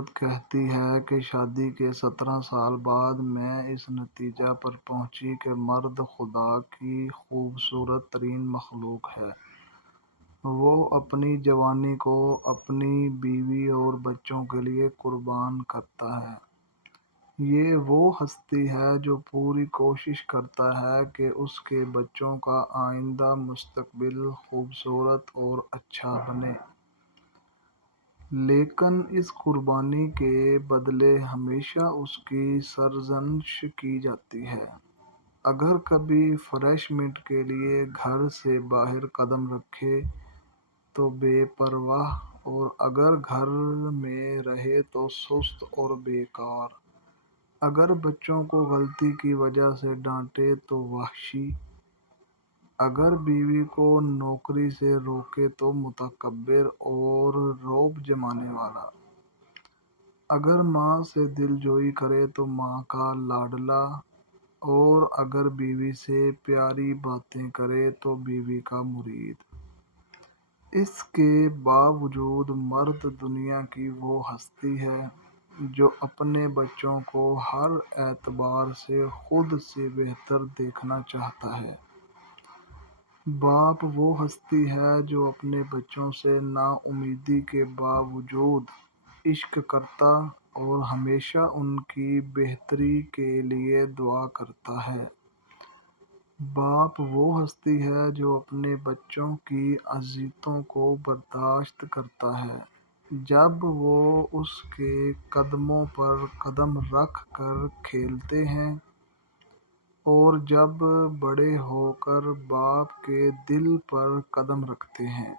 عورت کہتی ہے کہ شادی کے 17 سال بعد میں اس نتیجے پر پہنچی کہ مرد خدا کی خوبصورت ترین مخلوق ہے۔ وہ اپنی جوانی کو اپنی بیوی اور بچوں کے لیے قربان کرتا ہے۔ یہ وہ ہستی ہے جو پوری کوشش کرتا ہے کہ اس کے بچوں کا آئندہ مستقبل خوبصورت اور اچھا بنے، لیکن اس قربانی کے بدلے ہمیشہ اس کی سرزنش کی جاتی ہے۔ اگر کبھی فریش منٹ کے لیے گھر سے باہر قدم رکھے تو بے پرواہ، اور اگر گھر میں رہے تو سست اور بیکار۔ اگر بچوں کو غلطی کی وجہ سے ڈانٹے تو وحشی۔ اگر بیوی کو نوکری سے روکے تو متکبر اور رعب جمانے والا۔ اگر ماں سے دل جوئی کرے تو ماں کا لاڈلا، اور اگر بیوی سے پیاری باتیں کرے تو بیوی کا مرید۔ اس کے باوجود مرد دنیا کی وہ ہستی ہے جو اپنے بچوں کو ہر اعتبار سے خود سے بہتر دیکھنا چاہتا ہے۔ باپ وہ ہستی ہے جو اپنے بچوں سے نا امیدی کے باوجود عشق کرتا اور ہمیشہ ان کی بہتری کے لیے دعا کرتا ہے۔ باپ وہ ہستی ہے جو اپنے بچوں کی اذیتوں کو برداشت کرتا ہے جب وہ اس کے قدموں پر قدم رکھ کر کھیلتے ہیں، اور جب بڑے ہو کر باپ کے دل پر قدم رکھتے ہیں۔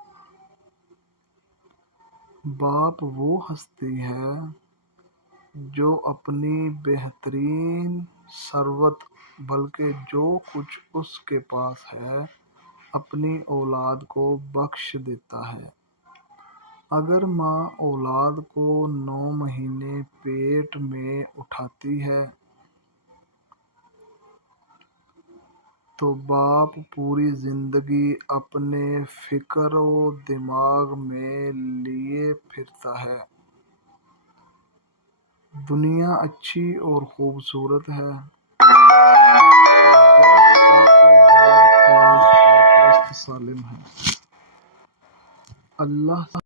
باپ وہ ہستی ہے جو اپنی بہترین ثروت، بلکہ جو کچھ اس کے پاس ہے، اپنی اولاد کو بخش دیتا ہے۔ اگر ماں اولاد کو 9 مہینے پیٹ میں اٹھاتی ہے تو باپ پوری زندگی اپنے فکر و دماغ میں لیے پھرتا ہے: دنیا اچھی اور خوبصورت ہے جب تک گھر کا سرپرست سالم ہے۔ اللہ